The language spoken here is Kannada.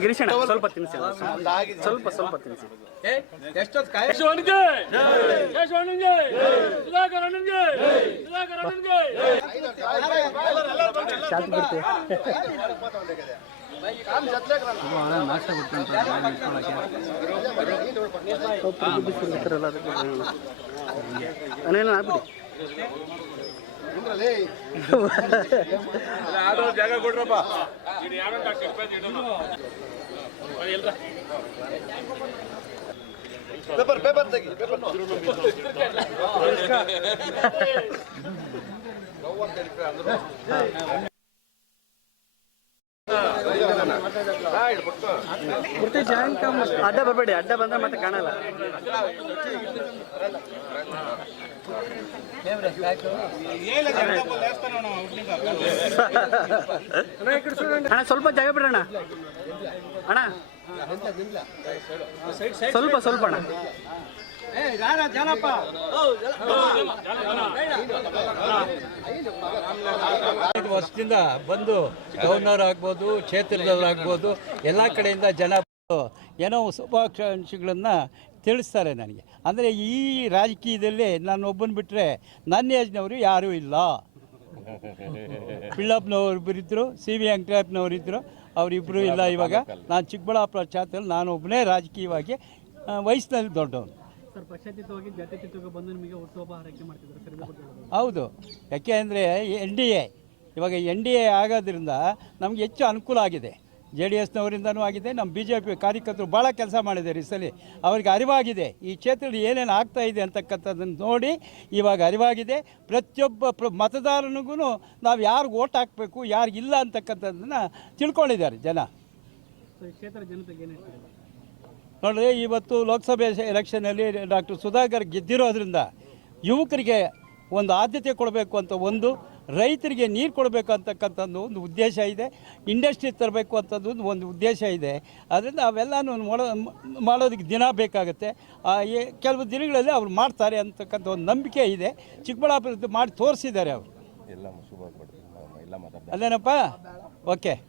ಗಿರೀಶಣ್ಣ ಸ್ವಲ್ಪ ತಿನ್ಸಿ ಸ್ವಲ್ಪ ಸ್ವಲ್ಪ ತಿನ್ಸಿ ಶಾಂತಿ ಬಿಡ್ತೀವಿ ನಾಷ್ಟ ಅನೇನ ಆಗ್ಬಿಡಿ. ಆಡೋ ಜಾಗ ಕೊಡ್ರಪ್ಪ. ಪೇಪರ್ ಪೇಪರ್ ತೆಗಿ ಪೇಪರ್. ಅಡ್ಡ ಬರಬೇಡಿ ಅಡ್ಡ ಬಂದ್ರೆ ಮತ್ತೆ ಕಾಣಲ್ಲ. ಅಣ್ಣ ಸ್ವಲ್ಪ ಜಾಗ ಬಿಡೋಣ. ಅಣ್ಣ ಸ್ವಲ್ಪ ಸ್ವಲ್ಪ ಅಣ್ಣ. ವರ್ಷದಿಂದ ಬಂದು ಗವರ್ನರ್ ಆಗ್ಬೋದು ಕ್ಷೇತ್ರದವ್ರು ಆಗ್ಬೋದು ಎಲ್ಲ ಕಡೆಯಿಂದ ಜನ ಏನೋ ಶುಭಾಕಾಂಕ್ಷೆಗಳನ್ನು ತಿಳಿಸ್ತಾರೆ ನನಗೆ. ಅಂದರೆ ಈ ರಾಜಕೀಯದಲ್ಲಿ ನಾನು ಒಬ್ಬನ ಬಿಟ್ಟರೆ ನನ್ನ ಏಜ್ನವರು ಯಾರೂ ಇಲ್ಲ. ಪಿಳ್ಳಪ್ಪನವ್ರು ಇದ್ದರು ಸಿ ವಿ ವೆಂಕಟಪ್ಪನವ್ರು ಇದ್ದರು ಅವರಿಬ್ಬರು ಇಲ್ಲ ಇವಾಗ. ನಾನು ಚಿಕ್ಕಬಳ್ಳಾಪುರ ಕ್ಷೇತ್ರದಲ್ಲಿ ನಾನು ಒಬ್ಬನೇ ರಾಜಕೀಯವಾಗಿ ವಯಸ್ಸಿನಲ್ಲಿ ದೊಡ್ಡವನು. ಹೌದು. ಯಾಕೆ ಅಂದರೆ ಎನ್ ಡಿ ಎ ಇವಾಗ ಎನ್ ಡಿ ಎ ಆಗೋದ್ರಿಂದ ನಮಗೆ ಹೆಚ್ಚು ಅನುಕೂಲ ಆಗಿದೆ. ಜೆ ಡಿ ಎಸ್ನವರಿಂದನೂ ಆಗಿದೆ ನಮ್ಮ ಬಿ ಜೆ ಪಿ ಕಾರ್ಯಕರ್ತರು ಭಾಳ ಕೆಲಸ ಮಾಡಿದ್ದಾರೆ ಈ ಸಲ. ಅವ್ರಿಗೆ ಅರಿವಾಗಿದೆ ಈ ಕ್ಷೇತ್ರದಲ್ಲಿ ಏನೇನು ಆಗ್ತಾ ಇದೆ ಅಂತಕ್ಕಂಥದ್ದನ್ನು ನೋಡಿ ಇವಾಗ ಅರಿವಾಗಿದೆ. ಪ್ರತಿಯೊಬ್ಬ ಪ್ರ ಮತದಾರನಿಗೂ ನಾವು ಯಾರಿಗೆ ಓಟ್ ಹಾಕಬೇಕು ಯಾರಿಗಿಲ್ಲ ಅಂತಕ್ಕಂಥದ್ದನ್ನು ತಿಳ್ಕೊಂಡಿದ್ದಾರೆ ಜನ. ನೋಡ್ರಿ ಇವತ್ತು ಲೋಕಸಭೆ ಎಲೆಕ್ಷನಲ್ಲಿ ಡಾಕ್ಟರ್ ಸುಧಾಕರ್ ಗೆದ್ದಿರೋದ್ರಿಂದ ಯುವಕರಿಗೆ ಒಂದು ಆದ್ಯತೆ ಕೊಡಬೇಕು ಅಂತ ಒಂದು ರೈತರಿಗೆ ನೀರು ಕೊಡಬೇಕು ಅಂತಕ್ಕಂಥದ್ದು ಒಂದು ಉದ್ದೇಶ ಇದೆ. ಇಂಡಸ್ಟ್ರಿ ತರಬೇಕು ಅಂತದ್ದು ಒಂದು ಉದ್ದೇಶ ಇದೆ. ಅದರಿಂದ ಅವೆಲ್ಲನೂ ಮಾಡೋ ಮಾಡೋದಕ್ಕೆ ದಿನ ಬೇಕಾಗುತ್ತೆ. ಆ, ಕೆಲವು ದಿನಗಳಲ್ಲಿ ಅವ್ರು ಮಾಡ್ತಾರೆ ಅಂತಕ್ಕಂಥ ಒಂದು ನಂಬಿಕೆ ಇದೆ. ಚಿಕ್ಕಬಳ್ಳಾಪುರದ್ದು ಮಾಡಿ ತೋರಿಸಿದ್ದಾರೆ ಅವರು. ಅಲ್ಲೇನಪ್ಪ? ಓಕೆ.